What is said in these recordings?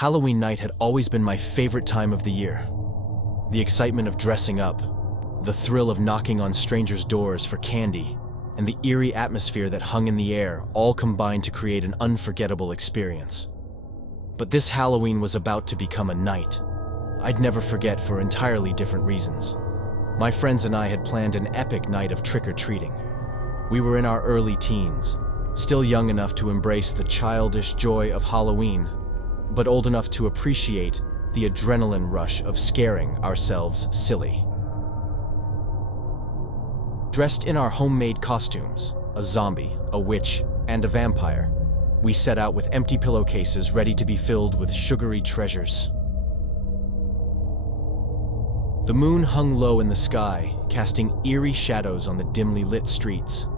Halloween night had always been my favorite time of the year. The excitement of dressing up, the thrill of knocking on strangers' doors for candy, and the eerie atmosphere that hung in the air all combined to create an unforgettable experience. But this Halloween was about to become a night I'd never forget for entirely different reasons. My friends and I had planned an epic night of trick-or-treating. We were in our early teens, still young enough to embrace the childish joy of Halloween, but old enough to appreciate the adrenaline rush of scaring ourselves silly. Dressed in our homemade costumes, a zombie, a witch, and a vampire, we set out with empty pillowcases ready to be filled with sugary treasures. The moon hung low in the sky, casting eerie shadows on the dimly lit streets.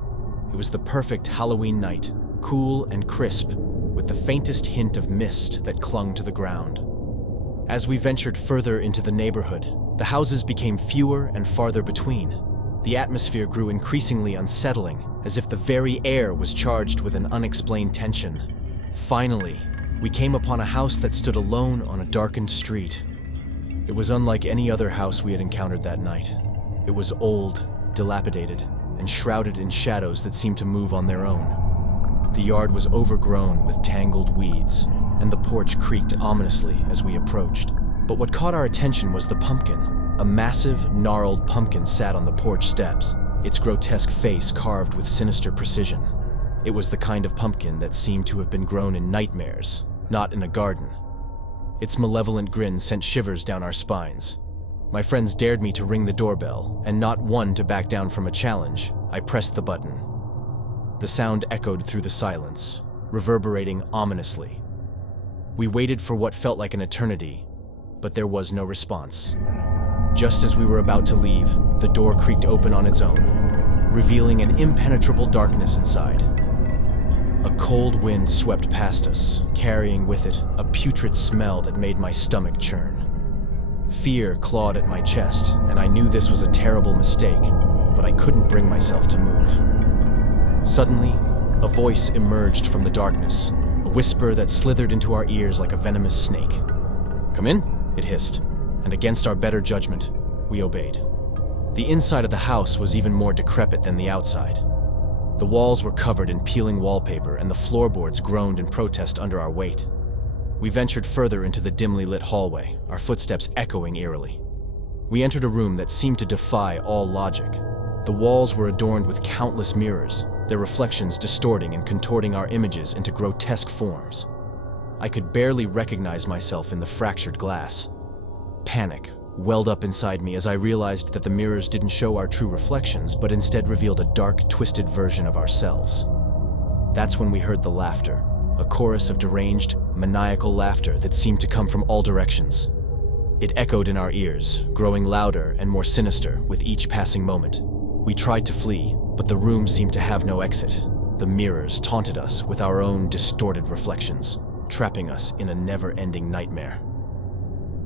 It was the perfect Halloween night, cool and crisp, with the faintest hint of mist that clung to the ground. As we ventured further into the neighborhood, the houses became fewer and farther between. The atmosphere grew increasingly unsettling, as if the very air was charged with an unexplained tension. Finally, we came upon a house that stood alone on a darkened street. It was unlike any other house we had encountered that night. It was old, dilapidated, and shrouded in shadows that seemed to move on their own. The yard was overgrown with tangled weeds, and the porch creaked ominously as we approached. But what caught our attention was the pumpkin. A massive, gnarled pumpkin sat on the porch steps, its grotesque face carved with sinister precision. It was the kind of pumpkin that seemed to have been grown in nightmares, not in a garden. Its malevolent grin sent shivers down our spines. My friends dared me to ring the doorbell, and not one to back down from a challenge, I pressed the button. The sound echoed through the silence, reverberating ominously. We waited for what felt like an eternity, but there was no response. Just as we were about to leave, the door creaked open on its own, revealing an impenetrable darkness inside. A cold wind swept past us, carrying with it a putrid smell that made my stomach churn. Fear clawed at my chest, and I knew this was a terrible mistake, but I couldn't bring myself to move. Suddenly, a voice emerged from the darkness, a whisper that slithered into our ears like a venomous snake. "Come in," it hissed, and against our better judgment, we obeyed. The inside of the house was even more decrepit than the outside. The walls were covered in peeling wallpaper, and the floorboards groaned in protest under our weight. We ventured further into the dimly lit hallway, our footsteps echoing eerily. We entered a room that seemed to defy all logic. The walls were adorned with countless mirrors, their reflections distorting and contorting our images into grotesque forms. I could barely recognize myself in the fractured glass. Panic welled up inside me as I realized that the mirrors didn't show our true reflections, but instead revealed a dark, twisted version of ourselves. That's when we heard the laughter, a chorus of deranged, maniacal laughter that seemed to come from all directions. It echoed in our ears, growing louder and more sinister with each passing moment. We tried to flee, but the room seemed to have no exit. The mirrors taunted us with our own distorted reflections, trapping us in a never-ending nightmare.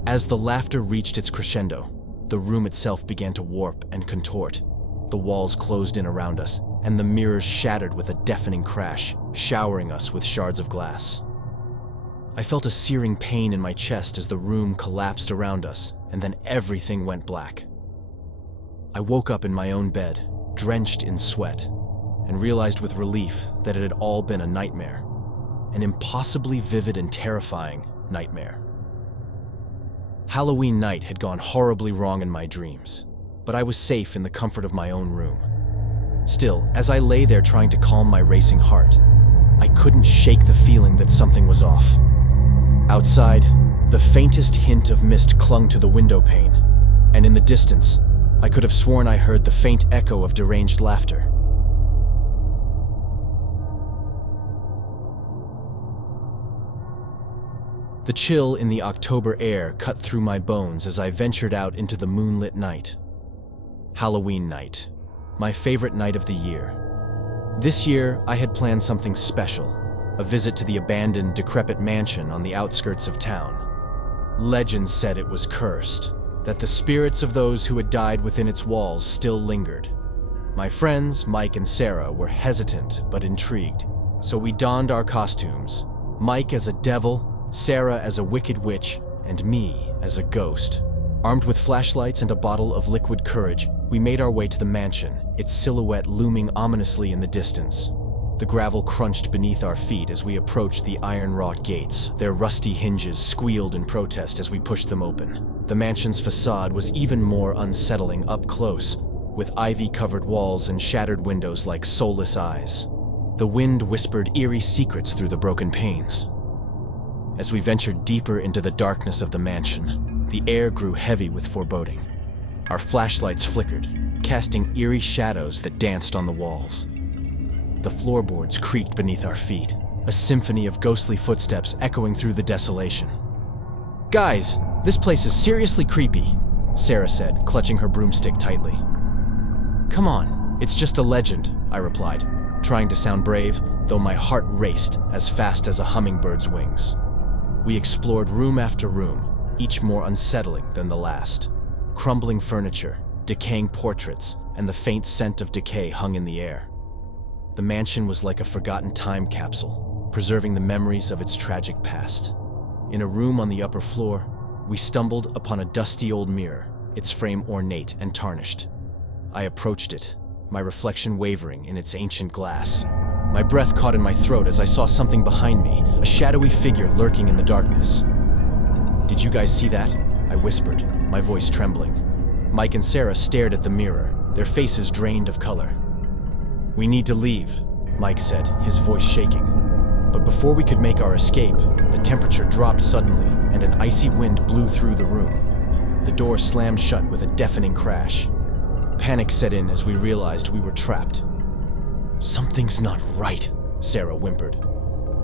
As the laughter reached its crescendo, the room itself began to warp and contort. The walls closed in around us, and the mirrors shattered with a deafening crash, showering us with shards of glass. I felt a searing pain in my chest as the room collapsed around us, and then everything went black. I woke up in my own bed, drenched in sweat, and realized with relief that it had all been a nightmare, an impossibly vivid and terrifying nightmare. Halloween night had gone horribly wrong in my dreams, but I was safe in the comfort of my own room. Still, as I lay there trying to calm my racing heart, I couldn't shake the feeling that something was off. Outside, the faintest hint of mist clung to the window pane, and in the distance, I could have sworn I heard the faint echo of deranged laughter. The chill in the October air cut through my bones as I ventured out into the moonlit night. Halloween night, my favorite night of the year. This year, I had planned something special, a visit to the abandoned, decrepit mansion on the outskirts of town. Legends said it was cursed, that the spirits of those who had died within its walls still lingered. My friends, Mike and Sarah, were hesitant but intrigued, so we donned our costumes, Mike as a devil Sarah as a wicked witch and me as a ghost. Armed with flashlights and a bottle of liquid courage, we made our way to the mansion, its silhouette looming ominously in the distance. The gravel crunched beneath our feet as we approached the iron-wrought gates. Their rusty hinges squealed in protest as we pushed them open. The mansion's facade was even more unsettling up close, with ivy-covered walls and shattered windows like soulless eyes. The wind whispered eerie secrets through the broken panes. As we ventured deeper into the darkness of the mansion, the air grew heavy with foreboding. Our flashlights flickered, casting eerie shadows that danced on the walls. The floorboards creaked beneath our feet, a symphony of ghostly footsteps echoing through the desolation. "Guys, this place is seriously creepy," Sarah said, clutching her broomstick tightly. "Come on, it's just a legend," I replied, trying to sound brave, though my heart raced as fast as a hummingbird's wings. We explored room after room, each more unsettling than the last. Crumbling furniture, decaying portraits, and the faint scent of decay hung in the air. The mansion was like a forgotten time capsule, preserving the memories of its tragic past. In a room on the upper floor, we stumbled upon a dusty old mirror, its frame ornate and tarnished. I approached it, my reflection wavering in its ancient glass. My breath caught in my throat as I saw something behind me, a shadowy figure lurking in the darkness. "Did you guys see that?" I whispered, my voice trembling. Mike and Sarah stared at the mirror, their faces drained of color. "We need to leave," Mike said, his voice shaking. But before we could make our escape, the temperature dropped suddenly and an icy wind blew through the room. The door slammed shut with a deafening crash. Panic set in as we realized we were trapped. "Something's not right," Sarah whimpered.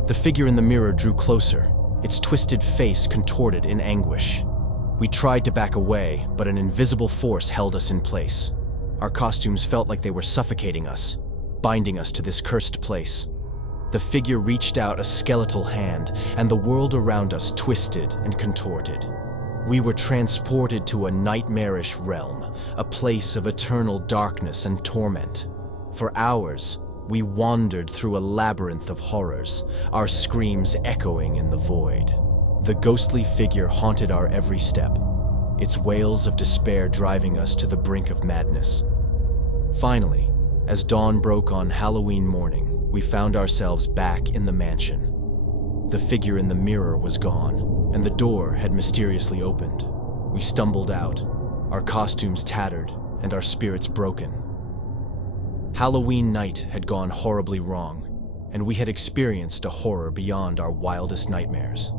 The figure in the mirror drew closer, its twisted face contorted in anguish. We tried to back away, but an invisible force held us in place. Our costumes felt like they were suffocating us, binding us to this cursed place. The figure reached out a skeletal hand, and the world around us twisted and contorted. We were transported to a nightmarish realm, a place of eternal darkness and torment. For hours, we wandered through a labyrinth of horrors, our screams echoing in the void. The ghostly figure haunted our every step, its wails of despair driving us to the brink of madness. Finally, as dawn broke on Halloween morning, we found ourselves back in the mansion. The figure in the mirror was gone, and the door had mysteriously opened. We stumbled out, our costumes tattered and our spirits broken. Halloween night had gone horribly wrong, and we had experienced a horror beyond our wildest nightmares.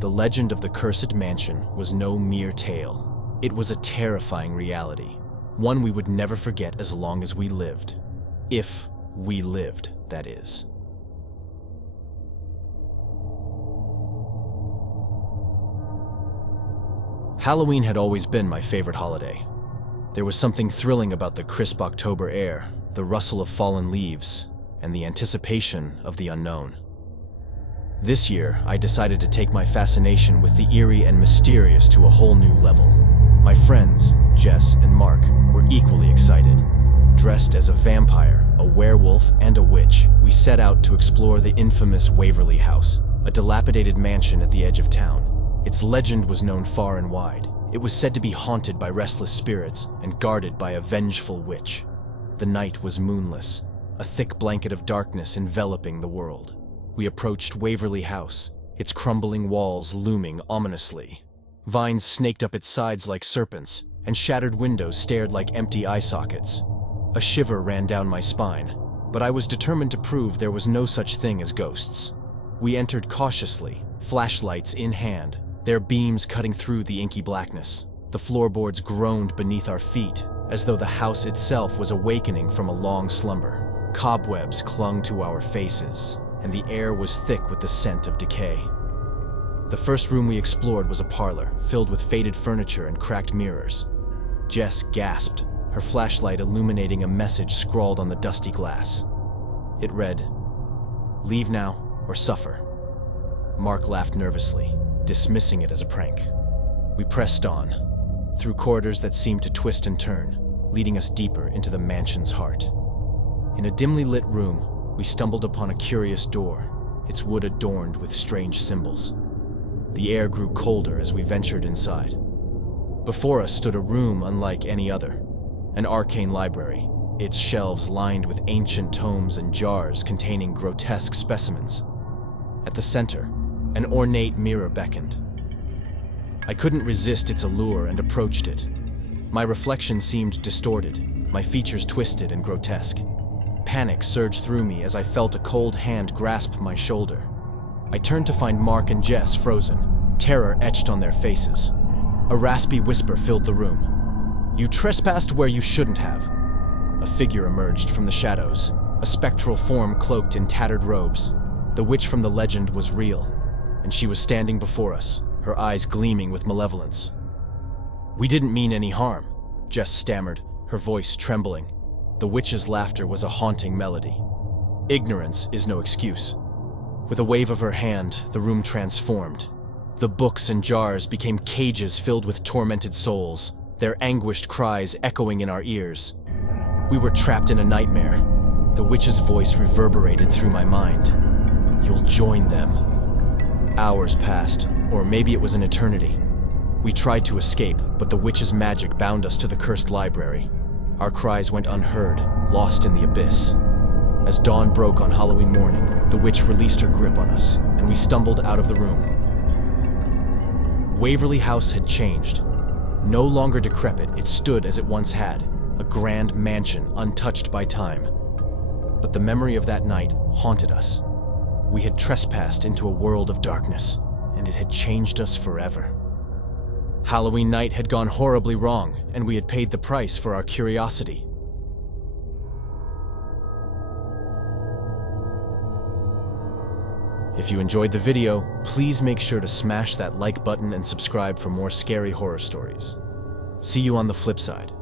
The legend of the cursed mansion was no mere tale. It was a terrifying reality, one we would never forget as long as we lived. If we lived, that is. Halloween had always been my favorite holiday. There was something thrilling about the crisp October air, the rustle of fallen leaves, and the anticipation of the unknown. This year, I decided to take my fascination with the eerie and mysterious to a whole new level. My friends, Jess and Mark, were equally excited. Dressed as a vampire, a werewolf, and a witch, we set out to explore the infamous Waverly House, a dilapidated mansion at the edge of town. Its legend was known far and wide. It was said to be haunted by restless spirits and guarded by a vengeful witch. The night was moonless, a thick blanket of darkness enveloping the world. We approached Waverly House, its crumbling walls looming ominously. Vines snaked up its sides like serpents, and shattered windows stared like empty eye sockets. A shiver ran down my spine, but I was determined to prove there was no such thing as ghosts. We entered cautiously, flashlights in hand, their beams cutting through the inky blackness. The floorboards groaned beneath our feet, as though the house itself was awakening from a long slumber. Cobwebs clung to our faces, and the air was thick with the scent of decay. The first room we explored was a parlor, filled with faded furniture and cracked mirrors. Jess gasped, her flashlight illuminating a message scrawled on the dusty glass. It read, "Leave now or suffer." Mark laughed nervously, dismissing it as a prank. We pressed on, through corridors that seemed to twist and turn, leading us deeper into the mansion's heart. In a dimly lit room, we stumbled upon a curious door. its wood adorned with strange symbols. The air grew colder as we ventured inside. Before us stood a room unlike any other, an arcane library, its shelves lined with ancient tomes and jars containing grotesque specimens. At the center, an ornate mirror beckoned. I couldn't resist its allure and approached it. My reflection seemed distorted, my features twisted and grotesque. Panic surged through me as I felt a cold hand grasp my shoulder. I turned to find Mark and Jess frozen, terror etched on their faces. A raspy whisper filled the room. "You trespassed where you shouldn't have." A figure emerged from the shadows, a spectral form cloaked in tattered robes. The witch from the legend was real, and she was standing before us, her eyes gleaming with malevolence. "We didn't mean any harm," Jess stammered, her voice trembling. The witch's laughter was a haunting melody. Ignorance is no excuse. With a wave of her hand, the room transformed. The books and jars became cages filled with tormented souls, their anguished cries echoing in our ears. We were trapped in a nightmare. The witch's voice reverberated through my mind. "You'll join them." Hours passed, or maybe it was an eternity. We tried to escape, but the witch's magic bound us to the cursed library. Our cries went unheard, lost in the abyss. As dawn broke on Halloween morning, the witch released her grip on us, and we stumbled out of the room. Waverly House had changed. No longer decrepit, it stood as it once had, a grand mansion untouched by time. But the memory of that night haunted us. We had trespassed into a world of darkness, and it had changed us forever. Halloween night had gone horribly wrong, and we had paid the price for our curiosity. If you enjoyed the video, please make sure to smash that like button and subscribe for more scary horror stories. See you on the flip side.